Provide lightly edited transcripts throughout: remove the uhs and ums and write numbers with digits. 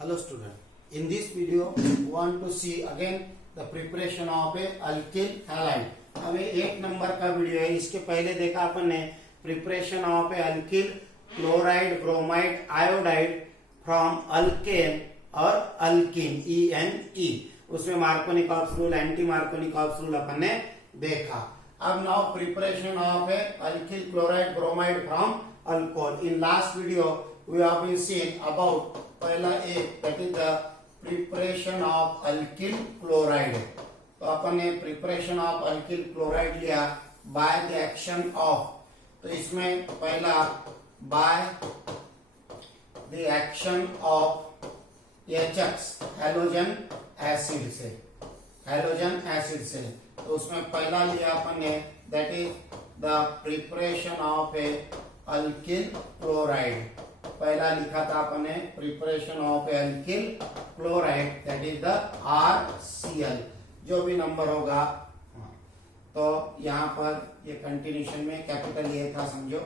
Hello student. In this video, we want to see again the preparation of a alkyl halide. अब ये 1 number का video है. इसके पहले देखा अपन ने preparation of a alkyl chloride bromide iodide from alkane और अल्किन ENE. उसमें Markovnikov rule anti Markovnikov rule अपन ने देखा. अब now preparation of a alkyl chloride bromide from alcohol. In last video we have been seen about पहला एक that is the preparation of alkyl chloride. तो अपन ने preparation of alkyl chloride लिया by the action of. तो इसमें पहला by the action of HX halogen acid से. Halogen acid से तो उसमें पहला लिया अपन ने that is the preparation of a alkyl chloride. पहला लिखा था अपन ने preparation of alkyl chloride that is the RCl. जो भी नंबर होगा तो यहाँ पर ये कंटिन्यूशन में कैपिटल ये था समझो.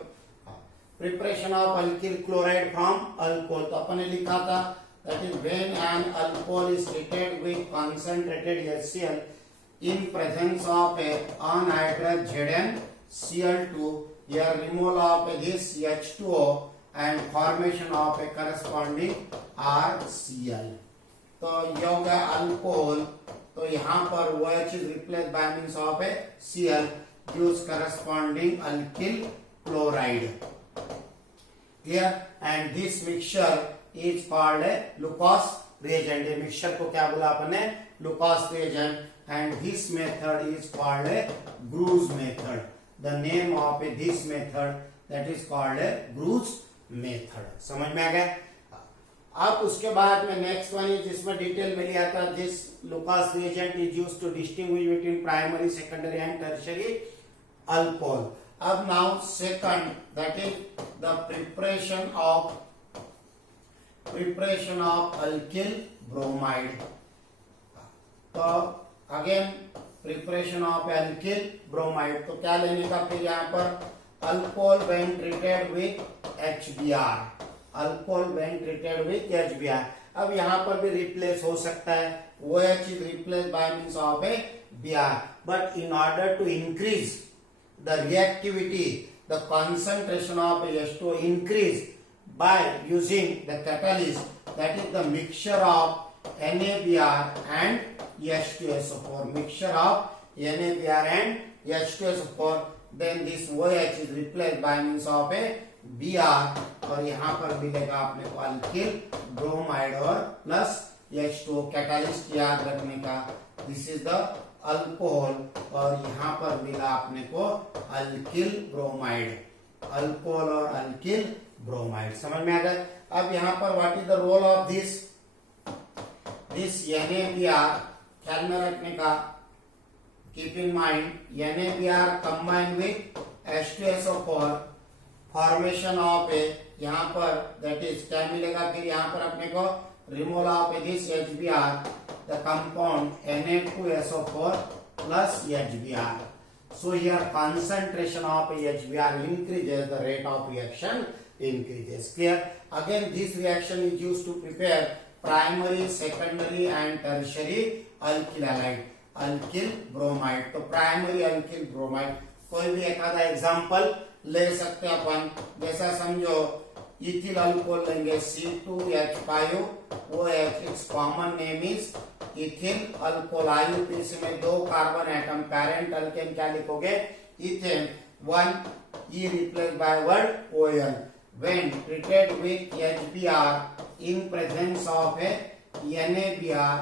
Preparation of alkyl chloride from alcohol. तो अपन ने लिखा था that is when an alcohol is treated with concentrated HCl in presence of a anhydrous ZnCl2, here removal of this H2O and formation of a corresponding RCl. तो ये हो गया alcohol. तो यहाँ पर OH is replaced by means of a Cl gives corresponding alkyl chloride here, and this mixture is called a Lucas reagent. ये mixture को क्या बोला अपन ने? Lucas reagent. And this method is called a Gru's method. The name of this method that is called a Gru's method. समझ में आ गया? अब उसके बाद में नेक्स्ट वन जिसमें डिटेल में लिया था this Lucas reagent is used to distinguish between primary secondary and tertiary alcohol. अब now second that is the preparation of alkyl bromide. तो again preparation of alkyl bromide. तो क्या लेने का फिर यहाँ पर alcohol when treated with HBr. Alcohol when treated with HBr. अब यहाँ पर भी रिप्लेस हो सकता है. OH is replace by means of a Br. But in order to increase the reactivity the concentration of H2O increase by using the catalyst that is the mixture of NaBr and H2SO4. Mixture of NaBr and H2SO4. Then this OH is replaced by means of a Br. और यहाँ पर मिलेगा अपने को alkyl bromide और plus H2O. Catalyst याद रखने का दिस इज द अल्कोहल और यहाँ पर मिला अपने को अल्किल ब्रोमाइड. अल्कोहल और अल्किल ब्रोमाइड समझ में आ गया. अब यहाँ पर what is the role of this NaBr ख्याल में रखने का. Keep in mind NaBr combine with H2SO4 formation of a यहाँ पर दैट इज क्या मिलेगा फिर यहाँ पर अपने को removal of this HBr the compound Na2SO4 plus HBr. So here concentration of HBr increases, the rate of reaction increases. Clear? Again this reaction is used to prepare primary secondary and tertiary alkyl halide alkyl bromide. तो primary alkyl bromide कोई भी एक आधा example ले सकते हैं अपन. जैसा समझो इथिल अल्कोहल लेंगे C2H5OH. It's common name is ethyl alcohol. IUPAC में 2 कार्बन एटम पेरेंट अल्केन क्या लिखोगे? Ethane. 1 E replaced by word OL. When treated with HBr in presence of a NaBr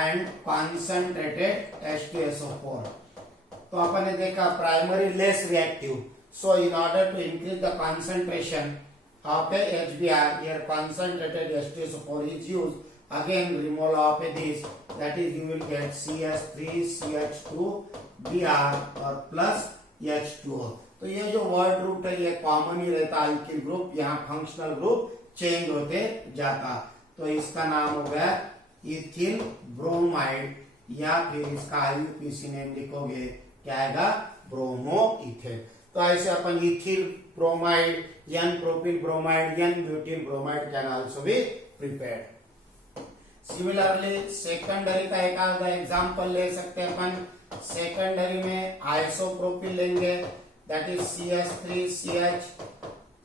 and concentrated H2SO4. तो अपन ने देखा primary less reactive. So in order to increase the concentration of a HBr, here concentrated H2SO4 is used. Again removal of this, that is you will get CS3CH2 Br और plus H2O. तो ये जो word root है ये common ही रहता alkyl group. यहाँ functional group change होते जाता. तो इसका नाम हो गया इथिल ब्रोमाइड या फिर इसका IUPAC नेम लिखोगे क्या आएगा? Bromo ethane. तो ऐसे अपन ethyl bromide, N propyl bromide, N butyl bromide can also be prepared. Similarly secondary का एक आधा एग्जांपल ले सकते हैं अपन। सेकेंडरी में आइसोप्रोपिल लेंगे, दैट इज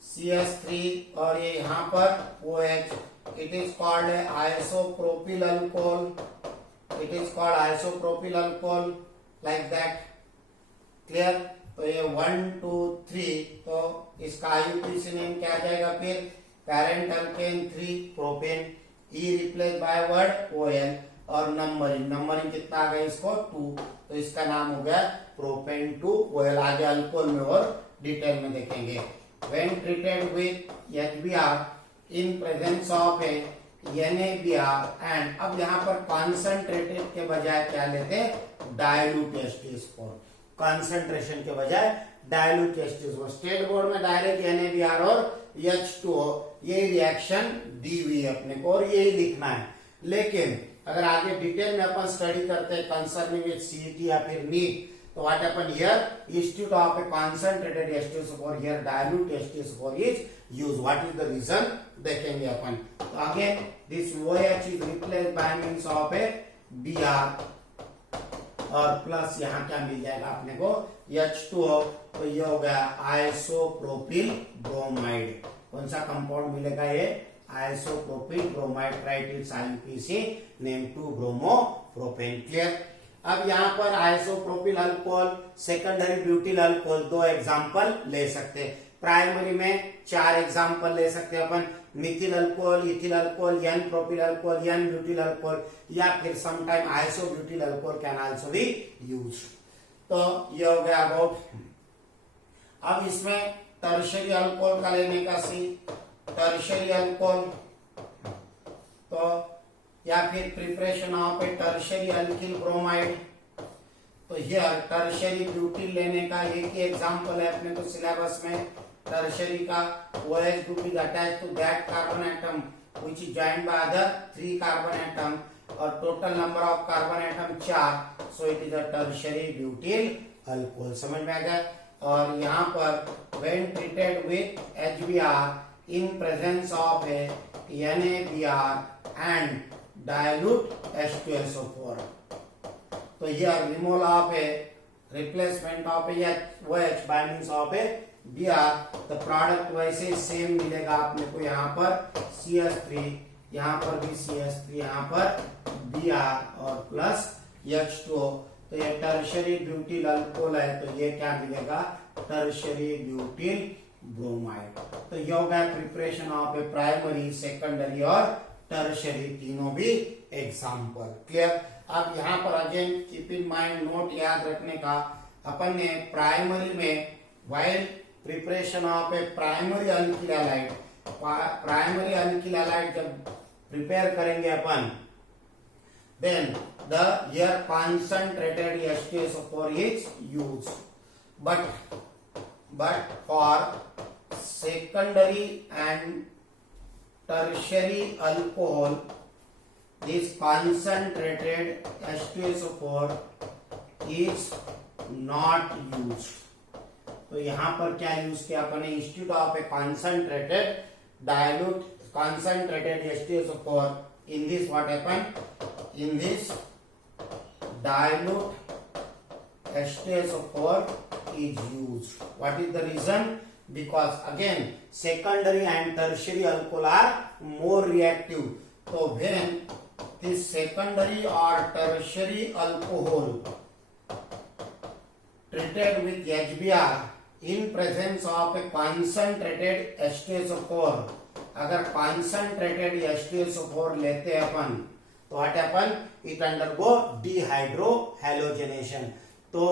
CH3 और ये यहाँ पर OH, it is called isopropyl alcohol, it is called isopropyl alcohol, like that. Clear? तो ये 1 2 3, तो इसका IUPAC नेम क्या आ जाएगा फिर? Parent alkane 3 propane, E replace by word OL और नंबरिंग कितना आ गया इसको? 2, तो इसका नाम हो गया प्रोपेन 2 OL। आगे अल्कोहल में और डिटेल में देखेंगे। When treated with HBr in presence of a NaBr and अब यहाँ पर कॉन्सेंट्रेटेड के बजाय क्या लेते हैं? Dilute H2SO4। कॉन्सेंट्रेशन के बजाय डायलूट H2SO4। स्टेट बोर्ड में डायरेक्ट NaBr और H2O ये रिएक्शन दी हुई है अपने को और यही लिखना है। लेकिन अगर आगे डिटेल में अपन स्टडी करते हैं कंसर्निंग विद CET या फिर नीट, तो what happen here? Instead of a concentrated H2SO4, here dilute H2SO4 is used. What is the reason? देखेंगे अपन। तो again this OH is replaced by means of a Br और plus यहाँ क्या मिल जाएगा अपने को? H2O। तो ये हो गया आइसोप्रोपिल ब्रोमाइड। कौन सा कंपाउंड मिलेगा ये? Isopropyl bromide. Right it's IUPAC name 2 bromo propane. Clear? अब यहाँ पर isopropyl alcohol, secondary butyl alcohol, 2 example ले सकते हैं। प्राइमरी में 4 एग्जांपल ले सकते हैं अपन, methyl alcohol, ethyl alcohol, N propyl alcohol, N butyl alcohol, या फिर sometime isobutyl alcohol can also be use. तो ये हो गया अबाउट। अब इसमें टर्शियरी अल्कोहल का लेने का सी, टर्शियरी अल्कोहल, तो या फिर preparation of a tertiary alkyl bromide. तो हियर टर्शियरी ब्यूटिल लेने का एक ही एग्जांपल है अपने को सिलेबस में। टर्शियरी का OH group is attached to that carbon atom which is joined by other 3 carbon atom और total number of carbon atom 4, so it is a tertiary butyl alcohol। समझ में आ गया? और यहाँ पर when treated with HBr in presence of a NaBr and dilute H2SO4, तो here removal of a replacement of a OH by means of a Br, the product वैसे same मिलेगा अपने को। यहाँ पर CH3, यहाँ पर भी CH3, यहाँ पर Br और प्लस H2O। तो ये टर्शियरी ब्यूटिल अल्कोहल है, तो ये क्या मिलेगा? Tertiary butyl bromide. तो ये हो गया preparation of a primary, secondary और टर्शियरी, तीनों भी एग्जाम्पल। क्लियर? अब यहाँ पर again keep in mind, note याद रखने का, अपन ने प्राइमरी में while preparation of a primary alkyl halide, primary alkyl halide जब प्रिपेयर करेंगे अपन, then the here concentrated H2SO4 is used, but for secondary and tertiary alcohol this concentrated H2SO4 is not used। तो यहाँ पर क्या use किया अपन ने? Institute of A concentrated dilute concentrated H2SO4 in this what happened? In this dilute H2SO4 is used। What is the reason? Because again secondary and tertiary alcohol are more reactive, so when this secondary or tertiary alcohol treated with HBr in presence of a concentrated H2SO4, अगर concentrated H2SO4 लेते हैं अपन, तो what happen? It undergo dehydrohalogenation। तो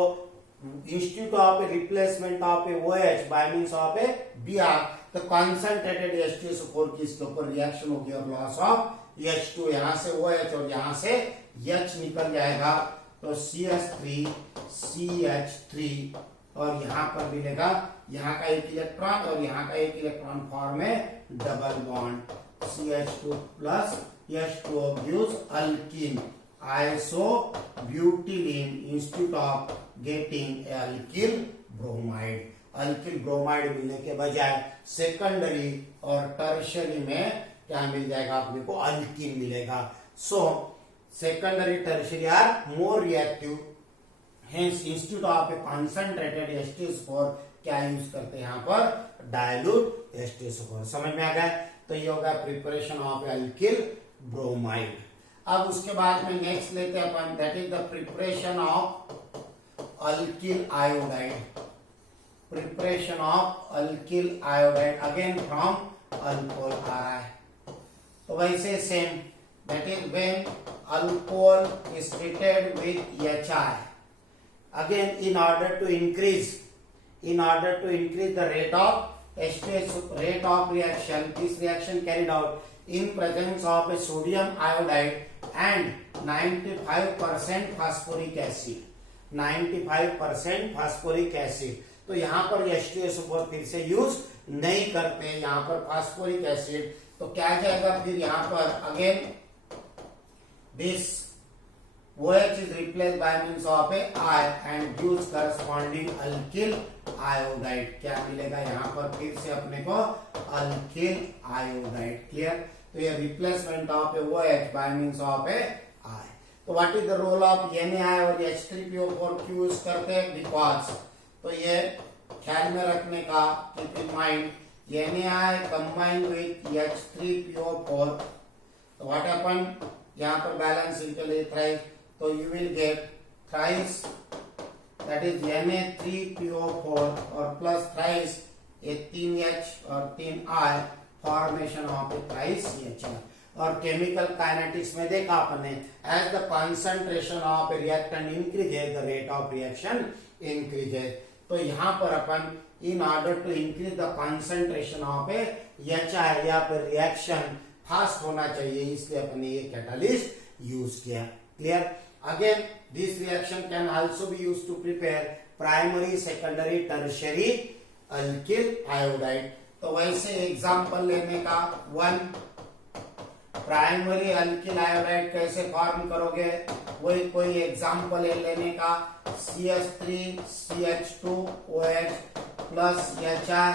institute of A replacement of a OH by means of a Br, तो concentrated H2SO4 की इसके ऊपर reaction होगी और लॉस ऑफ H2, यहाँ से OH और यहाँ से H निकल जाएगा, तो CH3 CH3 और यहाँ पर मिलेगा, यहाँ का एक इलेक्ट्रॉन और यहाँ का एक इलेक्ट्रॉन फॉर्म में double bond, CH2 plus H2O gives alkene isobutylene instead of getting alkyl bromide। Alkyl bromide मिलने के बजाय सेकेंडरी और टर्शियरी में क्या मिल जाएगा अपने को? अल्कीन मिलेगा। So secondary tertiary are more reactive, hence instead of a concentrated H2SO4 क्या यूज करते हैं यहाँ पर डायल्यूट H2SO4। समझ में आ गया? तो ये होगा प्रिपरेशन ऑफ अल्किल ब्रोमाइड। अब उसके बाद में नेक्स्ट लेते हैं अपन, that is the preparation of alkyl iodide. Preparation of alkyl iodide again from alcohol आ रहा है, तो वैसे same, that is when alcohol is treated with HI, again in order to increase the rate of H2SO, rate of reaction, this reaction carried out in presence of a sodium iodide and 95% phosphoric acid, 95% phosphoric acid। तो यहाँ पर H2SO4 फिर से use नहीं करते, यहाँ पर phosphoric acid, तो क्या जाएगा फिर यहाँ पर again this OH is replaced by means of a I and gives corresponding alkyl iodide। क्या मिलेगा यहाँ पर फिर से अपने को alkyl iodide। क्लियर? तो ये replacement of a OH by means of a I। तो what is the role of NaI और H3PO4 क्यों यूज करते हैं? बिकॉज, तो ये ख्याल में रखने का, keep in mind, NaI combine with H3PO4, तो व्हाट हैपन, यहाँ पर बैलेंसिंग के लिए थ्राइस, तो you will get thrice, that is Na3PO4 और प्लस थ्राइस ये 3H और 3I, formation of a thrice HI। और केमिकल काइनेटिक्स में देखा आपने, as the concentration of a reactant increases the rate of reaction increases. तो यहाँ पर अपन in order to increase the concentration of a HI, या पर रिएक्शन फास्ट होना चाहिए, इसलिए अपन ने ये कैटालिस्ट यूज किया। Clear? Again, this reaction can also be used to prepare primary, secondary, tertiary alkyl iodide। तो वैसे एग्जांपल लेने का, वन प्राइमरी अल्किल आयोडाइड कैसे फॉर्म करोगे, वही कोई एग्जांपल लेने का, CH3CH2OH plus HI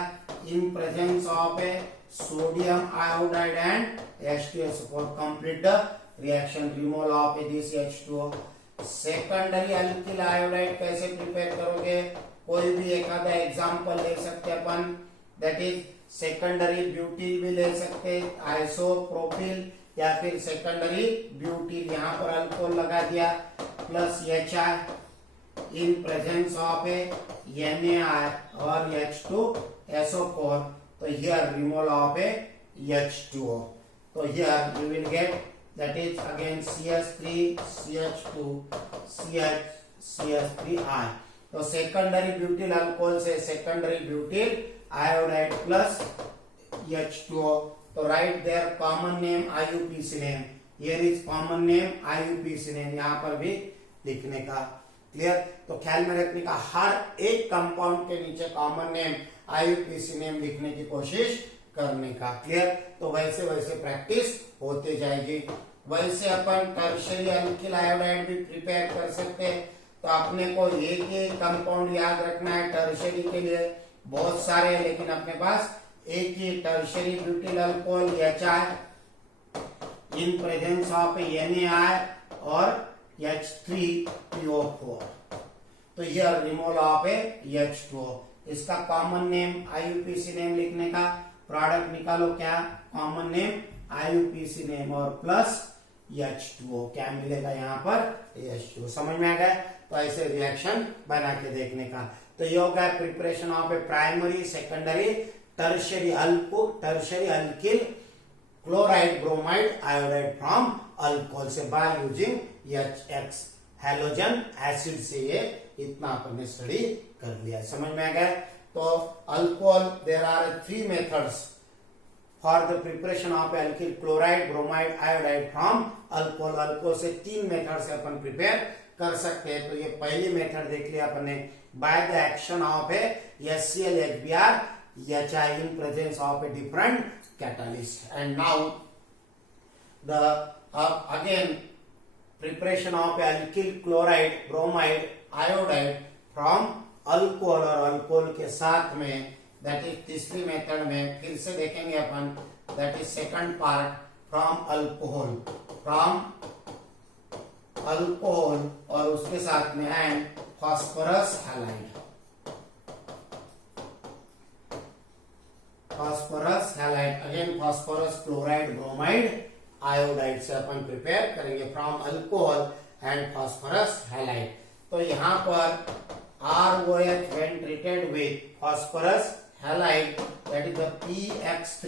in presence of a sodium iodide and H2SO4, complete the reaction, removal of this H2O। Secondary alkyl iodide कैसे प्रिपेयर करोगे, कोई भी एक आधा एग्जांपल ले सकते अपन, दैट इज सेकेंडरी ब्यूटिल भी ले सकते, आइसोप्रोपिल, या फिर सेकेंडरी ब्यूटिल, यहाँ पर अल्कोहल लगा दिया, plus HI in presence of A NaI और H2SO4, तो here removal of A H2O। तो here you will get, that is again CH3 CH2 CH CH3I। तो सेकेंडरी ब्यूटिल अल्कोहल से secondary butyl iodide plus H2O, तो right their common name IUPAC name, here is common name IUPAC name, यहाँ पर भी लिखने का। क्लियर? तो ख्याल में रखने का, हर एक कंपाउंड के नीचे कॉमन नेम IUPAC नेम लिखने की कोशिश करने का। क्लियर? तो वैसे वैसे प्रैक्टिस होते जाएगी। वैसे अपन टर्शियरी अल्किल आयोडाइड भी प्रिपेयर कर सकते हैं, तो अपने को एक ही कंपाउंड याद रखना है। टर्शियरी के लिए बहुत सारे हैं, लेकिन अपने पास एक ही tertiary butyl alcohol HI in presence of NaI और H3PO4, तो यह रिमूवल ऑफ H2O। इसका कॉमन नेम IUPAC नेम लिखने का, प्रोडक्ट निकालो, क्या कॉमन नेम IUPAC नेम और प्लस H2O, क्या मिलेगा यहाँ पर H2O। समझ में आ गया? तो ऐसे रिएक्शन बना के देखने का। तो ये होगा preparation of a primary, secondary, tertiary alkyl chloride bromide iodide from alcohol से by using HX halogen acid से। ये इतना अपन ने स्टडी कर लिया, समझ में आ गया? तो alcohol, there are 3 methods for the preparation of alkyl chloride bromide iodide from alcohol. Alcohol से 3 मेथड से अपन प्रिपेयर कर सकते हैं। तो ये पहली मेथड देख लिया अपन ने, by the action of A HCl HBr HI in presence of a different catalyst। And now the again preparation of alkyl chloride bromide iodide from alcohol और अल्कोहल के साथ में, दैट इज तीसरी मेथड में फिर से देखेंगे अपन, that is second part from alcohol और उसके साथ में and phosphorus halide, again phosphorus chloride bromide iodide से अपन प्रिपेयर करेंगे from alcohol and phosphorus halide. तो यहाँ पर ROH when treated with phosphorus halide that is the PX3।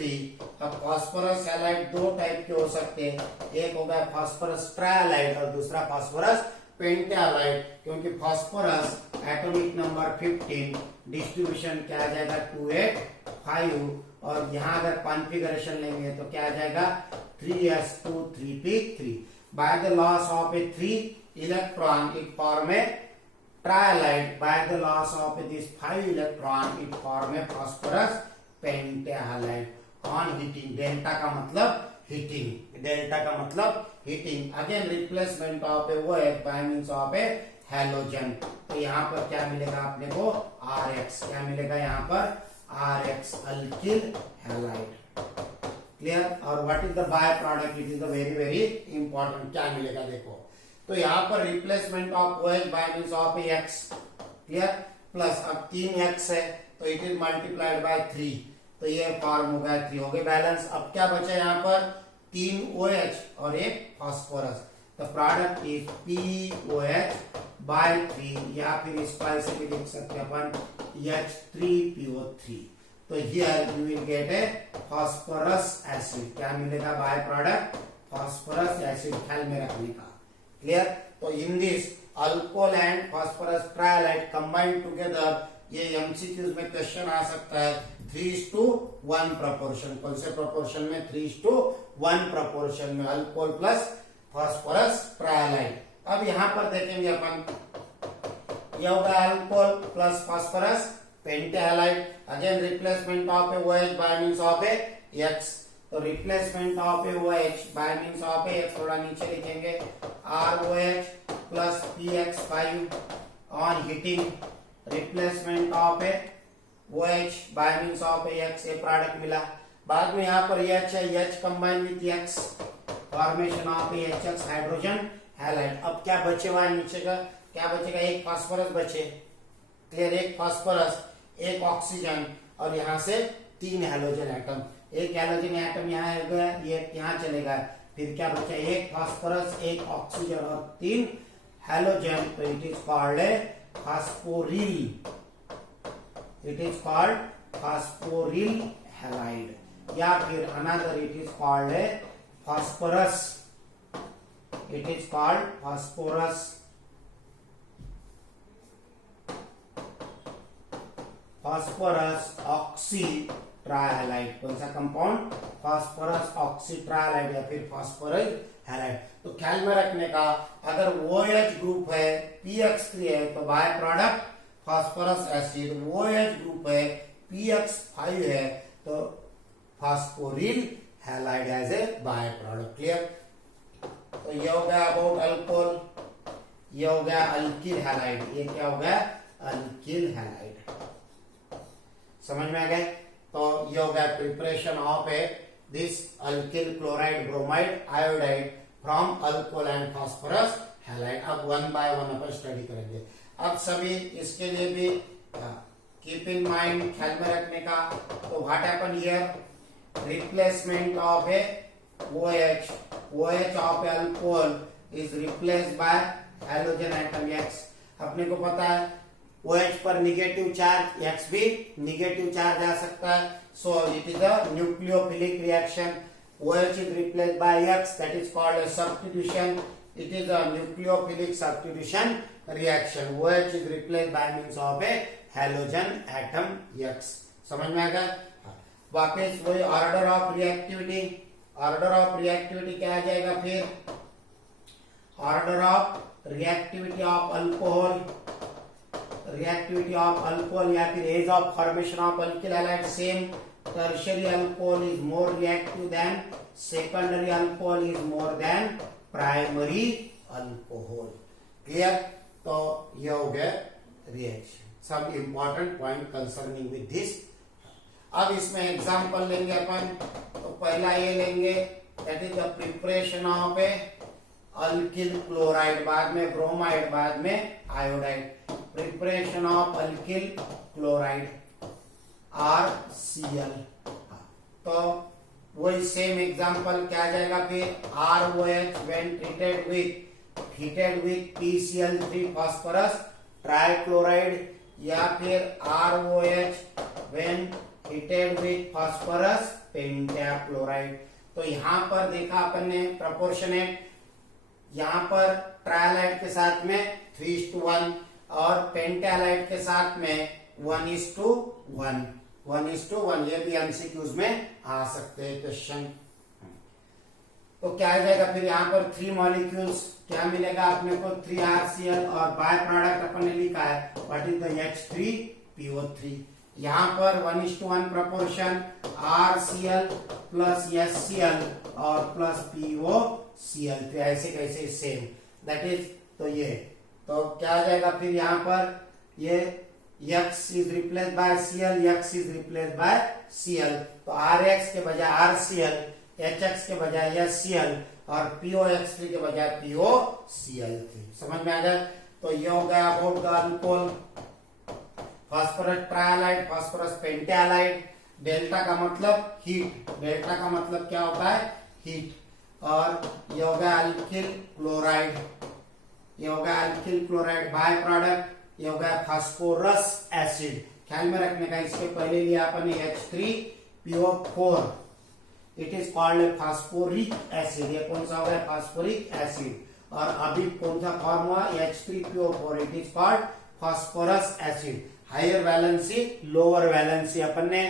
अब फास्फोरस हैलाइड दो टाइप के हो सकते हैं, एक होगा फास्फोरस ट्रायलाइड और दूसरा फास्फोरस पेंटालाइड, क्योंकि फास्फोरस एटॉमिक नंबर 15, डिस्ट्रीब्यूशन क्या आ जाएगा 285, और यहाँ अगर कॉन्फ़िगरेशन लेंगे तो क्या आ जाएगा 3s2 3p3। By the loss of a 3 electron it form a trihalide, by the loss of this 5 electron it form a phosphorus pentahalide on heating। Delta का मतलब heating, again replacement of a OH by means of a halogen. तो यहाँ पर क्या मिलेगा आपने को RX, क्या मिलेगा यहाँ पर RX अल्किल हैलाइड। क्लियर? और what is the by product, it is the very very important. क्या मिलेगा देखो, तो यहाँ पर replacement of OH by means of X, clear, plus अब 3X है तो इट इज मल्टीप्लाइड बाय 3, तो ये फॉर्म हो गया 3, हो गए बैलेंस। अब क्या बचा यहाँ पर 3 OH और एक phosphorus, the product is POH by 3, या फिर इस पाई से भी लिख सकते हैं अपन H3PO3। तो here you will get A phosphorus acid, क्या मिलेगा बाय प्रोडक्ट फास्फोरस एसिड, ख्याल में रखने का। क्लियर? तो in this alcohol and phosphorus trihalide combined together, ये एमसीक्यूज में क्वेश्चन आ सकता है 3:1 प्रोपोर्शन। कौन से प्रोपोर्शन में? 3:1 प्रोपोर्शन में अल्कोहल प्लस फास्फोरस ट्रायलाइड। अब यहां पर देखेंगे अपन, यह होगा alcohol plus phosphorus pentahalide, again replacement of a OH by means of a X, तो replacement of a OH by means of a X, थोड़ा नीचे लिखेंगे ROH plus PX5 on heating, replacement of a OH by means of a X, a product मिला। बाद में यहाँ पर H है, H combine with X, formation of a HX hydrogen halide. अब क्या बचेगा नीचे का, क्या बचेगा, एक फास्फोरस बचे, क्लियर, एक फास्फोरस, एक ऑक्सीजन, और यहाँ से 3 हैलोजन एटम, एक हैलोजन एटम यहाँ गया, ये यहाँ चलेगा, फिर क्या बचा, एक फास्फोरस, एक ऑक्सीजन और 3 हैलोजन, तो it is called a phosphoryl, it is called phosphoryl halide, या फिर another it is called a phosphorus, it is called phosphorus oxy trihalide. कौन सा कंपाउंड? फास्फोरस ऑक्सी ट्रायलाइड या फिर फास्फोरिल हैलाइड। तो ख्याल में रखने का, अगर OH ग्रुप है, PX3 है, तो by product phosphorus acid, OH group है, PX5 है, तो phosphoryl halide as a by product. Clear? तो ये हो गया अबाउट अल्कोहल, ये हो गया अल्किल हैलाइड, ये क्या हो गया अल्किल हैलाइड। समझ में आ गए? तो ये हो गया preparation of A this alkyl chloride bromide iodide from alcohol and phosphorus halide. अब 1 बाय 1 अपन स्टडी करेंगे। अब सभी इसके लिए भी कीप इन माइंड, ख्याल में रखने का। तो what happen here, replacement of a OH of alcohol is replaced by halogen atom X। अपने को पता है OH पर निगेटिव चार्ज, X भी निगेटिव चार्ज आ सकता है, so it is a nucleophilic reaction. OH is replaced by X, that is called a substitution. It is a nucleophilic substitution reaction. OH is replaced by means of a halogen atom X. समझ में आ गया? वापस वही order of reactivity, order of reactivity क्या आ जाएगा फिर, order of reactivity of alcohol, reactivity of alcohol या फिर ease of formation of alkyl halide same. Tertiary alcohol is more reactive than secondary alcohol is more than primary alcohol. Clear? तो ये हो गया रिएक्शन, सब important point concerning with this. अब इसमें example लेंगे अपन। तो पहला ये लेंगे that is the preparation of a alkyl chloride, बाद में ब्रोमाइड, बाद में iodide, preparation of alkyl chloride RCl। तो वही सेम एग्जांपल क्या आ जाएगा फिर, ROH when treated with PCl3 phosphorus trichloride, या फिर ROH when treated with phosphorus pentachloride. तो यहां पर देखा अपन ने प्रोपोर्शनेट, यहां पर ट्रायलाइड के साथ में 3:1 और पेंटालाइड के साथ में 1:1, 1:1। ये भी एमसीक्यूज में आ सकते हैं क्वेश्चन। तो क्या आ जाएगा फिर यहाँ पर 3 मॉलिक्यूल्स, क्या मिलेगा अपने को 3RCl, और बाय प्रोडक्ट अपन ने लिखा है व्हाट इज द H3PO3। यहाँ पर 1:1 प्रोपोर्शन RCl प्लस HCl और प्लस POCl, फिर ऐसे कैसे सेम, दैट इज, तो ये तो क्या आ जाएगा फिर यहाँ पर, ये X is replace bye Cl, X is replace bye Cl, तो RX के बजाय RCl, HX के बजाय HCl और POX3 के बजाय POCl3। समझ में आ गया? तो ये हो गया about the alcohol, phosphorus trihalide, phosphorus pentahalide. Delta का मतलब हीट, डेल्टा का मतलब क्या होता है, हीट। और ये हो गया अल्किल क्लोराइड, ये हो गया अल्किल क्लोराइड बाय प्रोडक्ट, ये हो गया फास्फोरस एसिड। ख्याल में रखने का, इसके पहले लिया अपन H3PO4, it is called a phosphoric acid. ये कौन सा हो गया, फास्फोरिक एसिड। और अभी कौन सा फॉर्म हुआ, H3PO4, it is called phosphorus acid. Higher valency, lower valency अपन ने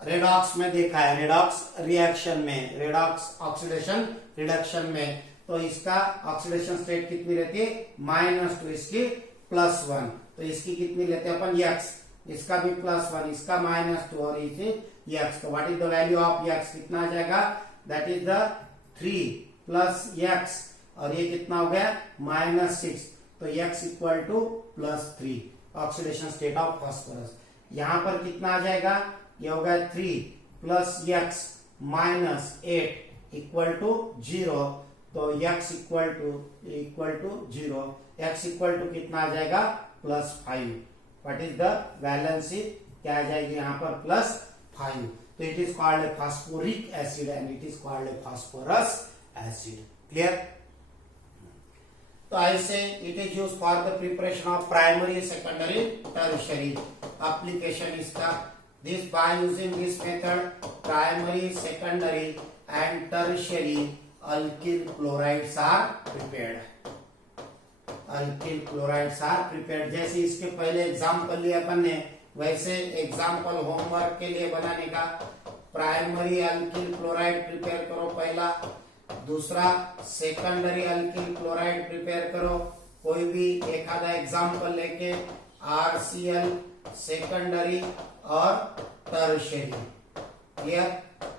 रेडॉक्स में देखा है, रेडॉक्स रिएक्शन में, रेडॉक्स ऑक्सीडेशन रिडक्शन में। तो इसका ऑक्सीडेशन स्टेट कितनी रहती है, -2, इसकी +1। तो इसकी कितनी लेते हैं अपन, X, इसका भी +1, इसका -2 और इसे X। तो what is the value of X, कितना आ जाएगा, दैट इज द 3 + X, और ये कितना हो गया, -6। तो X = +3, oxidation state of phosphorus. यहां पर कितना आ जाएगा, ये हो गया 3 + X -8 = 0। तो X = 0, X = कितना आ जाएगा, +5। व्हाट इज द वैलेंसी, क्या आ जाएगी यहाँ पर, +5। तो it is called a phosphoric acid and it is called a phosphorus acid. Clear? तो ऐसे it is use for the preparation of primary, secondary, tertiary. Application इसका, this by using this method primary, secondary and tertiary alkyl chlorides are prepared. Alkyl chlorides are prepared. जैसे इसके पहले example लिए अपन ने, वैसे example homework के लिए बनाने का, प्राइमरी अल्किल क्लोराइड प्रिपेयर करो पहला, दूसरा सेकेंडरी अल्किल क्लोराइड प्रिपेयर करो। कोई भी एक आधा एग्जाम्पल लेके RCl सेकेंडरी और टर्शियरी। क्लियर?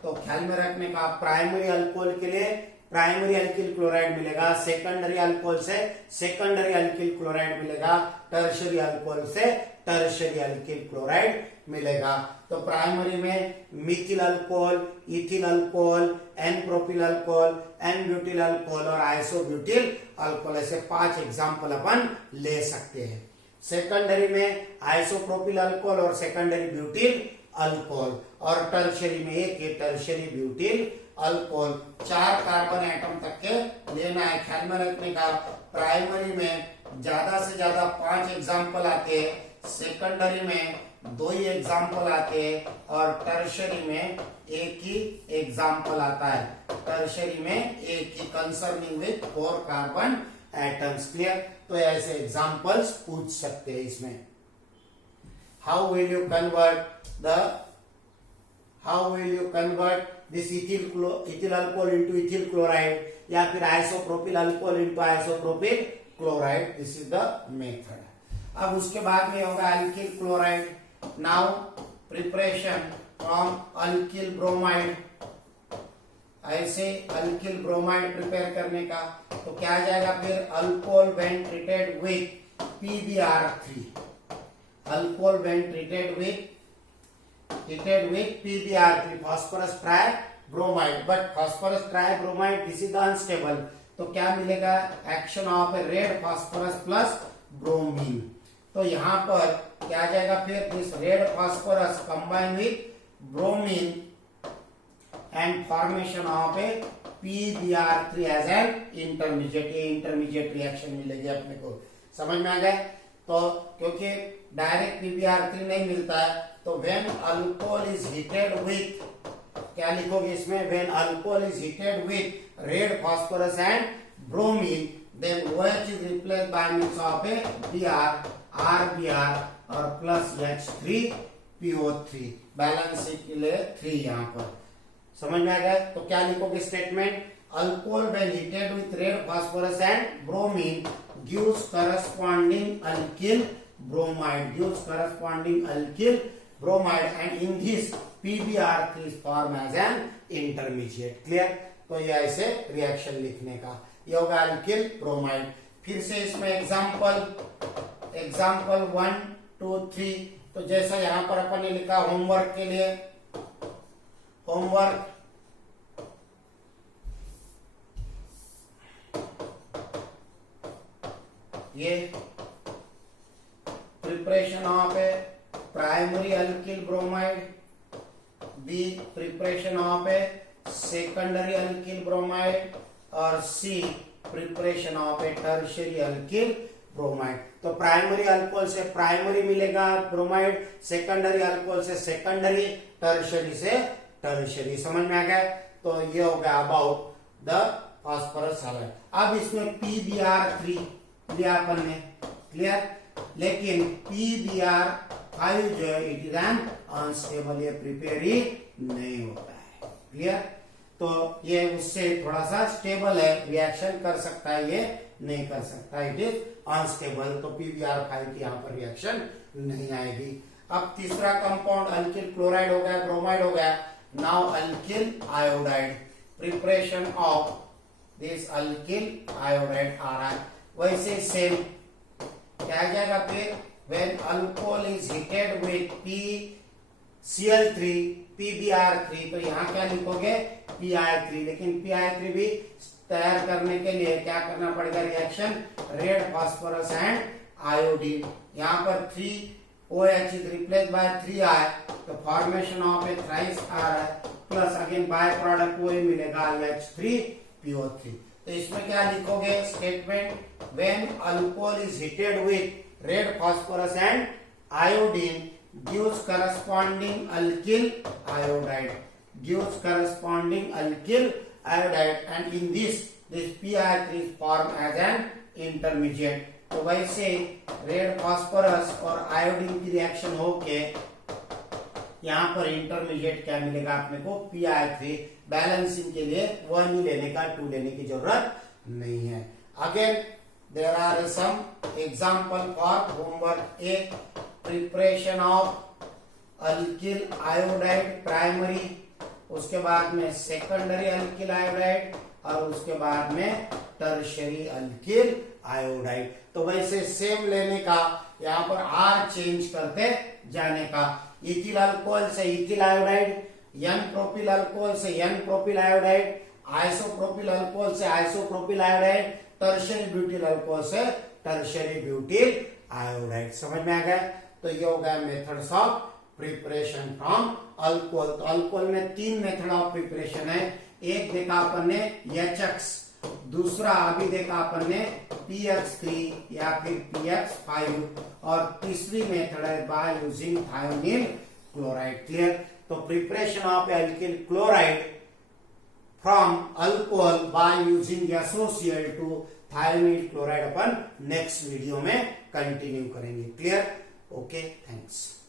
तो ख्याल में रखने का, प्राइमरी अल्कोहल के लिए प्राइमरी अल्किल क्लोराइड मिलेगा, सेकेंडरी अल्कोहल से सेकेंडरी अल्किल क्लोराइड मिलेगा, टर्शियरी अल्कोहल से टर्शियरी अल्किल क्लोराइड मिलेगा। तो प्राइमरी में methyl alcohol, ethyl alcohol, N propyl alcohol, N butyl alcohol और आइसोब्यूटिल अल्कोहल, ऐसे 5 एग्जाम्पल अपन ले सकते हैं। सेकेंडरी में आइसोप्रोपिल अल्कोहल और सेकेंडरी ब्यूटिल अल्कोहल, और टर्शियरी में एक tertiary butyl alcohol. 4 carbon atom तक के लेना है। ख्याल में रखने का, प्राइमरी में ज्यादा से ज्यादा 5 एग्जाम्पल आते हैं, सेकेंडरी में 2 ही एग्जाम्पल आते हैं, और टर्शियरी में 1 ही एग्जाम्पल आता है। टर्शियरी में 1 ही, concerning with 4 carbon atoms. Clear? तो ऐसे एग्जाम्पल्स पूछ सकते हैं इसमें। How will you convert this ethyl alcohol into ethyl chloride, या फिर isopropyl alcohol into isopropyl chloride, this is the method. अब उसके बाद में होगा alkyl chloride. Now preparation from alkyl bromide, ऐसे अल्किल ब्रोमाइड प्रिपेयर करने का, तो क्या आ जाएगा फिर, alcohol when treated with PbR3, alcohol when treated with PbR3 phosphorus tri bromide, but phosphorus tribromide this is the unstable. तो क्या मिलेगा, action of a red phosphorus plus bromine. तो यहाँ पर क्या आ जाएगा, फिर this red phosphorus combine with bromine and formation of a PbR3 as an intermediate. ये इंटरमीडिएट रिएक्शन मिलेगी अपने को, समझ में आ गए। तो क्योंकि डायरेक्ट PbR3 नहीं मिलता है, तो when alcohol is heated with, क्या लिखोगे इसमें, when alcohol is heated with red phosphorus and bromine, then OH is replaced by mix of a Br, RBr और प्लस H3PO3, बैलेंस के लिए 3 यहाँ पर, समझ में आ गया। तो क्या लिखोगे statement, alcohol when heated with red phosphorus and bromine gives corresponding alkyl bromide, gives corresponding alkyl bromide and in this PbR3 is formed as an intermediate, clear। तो ये ऐसे रिएक्शन लिखने का, ये होगा अल्किल ब्रोमाइड। फिर से इसमें एग्जांपल 1, 2, 3, तो जैसा यहां पर अपन ने लिखा होमवर्क के लिए, होमवर्क ये preparation of a primary alkyl bromide, B preparation of a secondary alkyl bromide और C preparation of a tertiary alkyl bromide. तो प्राइमरी अल्कोहल से प्राइमरी मिलेगा ब्रोमाइड, सेकेंडरी अल्कोहल से सेकेंडरी, टर्शियरी से टर्शियरी, समझ में आ गया। तो ये हो गया अबाउट द फास्फोरस हैलाइड। अब इसमें PbR3 लिया अपन ने, क्लियर, लेकिन PbR5 जो है इट इज एन अनस्टेबल, ये प्रिपेयर ही नहीं होता है, क्लियर। तो ये उससे थोड़ा सा स्टेबल है, रिएक्शन कर सकता है, ये नहीं कर सकता, इट इज अनस्टेबल। तो PbR5 की यहाँ पर रिएक्शन नहीं आएगी। अब तीसरा कंपाउंड अल्किल क्लोराइड हो गया, ब्रोमाइड हो गया। Now alkyl iodide, preparation of this alkyl iodide आ रहा है। वैसे सेम क्या आ जाएगा फिर, when alcohol is heated with PCl3 PbR3, तो यहाँ क्या लिखोगे PI3, लेकिन PI3 भी तैयार करने के लिए क्या करना पड़ेगा, reaction red phosphorus and iodine. यहाँ पर 3OH is replace bye 3I, तो formation of a thrice R है, प्लस अगेन बाय प्रोडक्ट वही मिलेगा H3PO3। तो इसमें क्या लिखोगे statement, when alcohol is heated with red phosphorus and iodine gives corresponding alkyl iodide, gives corresponding alkyl iodide and in this PI3 is formed as an intermediate। तो वैसे red phosphorus और iodine की reaction होके यहाँ पर intermediate क्या मिलेगा अपने को, PI3। बैलेंसिंग के लिए 1 लेने का 2 लेने की जरूरत नहीं है। Again there are some example for homework. A preparation of alkyl iodide primary, उसके बाद में सेकेंडरी अल्किल आयोडाइड और उसके बाद में टर्शियरी अल्किल आयोडाइड। तो वैसे सेम लेने का, यहाँ पर R चेंज करते जाने का। इथिल अल्कोहल से ethyl iodide, N propyl alcohol से N propyl iodide, isopropyl alcohol से isopropyl iodide, tertiary butyl alcohol से टर्शियरी ब्यूटिल आयोडाइड। समझ में आ गया। तो ये हो गया methods of preparation from alcohol. तो अल्कोहल में 3 मेथड ऑफ प्रिपरेशन है। एक देखा अपन ने HX, दूसरा अभी देखा अपन ने PX3 या फिर PX5 और तीसरी मेथड है by using thionyl chloride, clear. तो preparation of alkyl chloride from alcohol by using associate to thionyl chloride अपन नेक्स्ट वीडियो में कंटिन्यू करेंगे, क्लियर। Okay, thanks.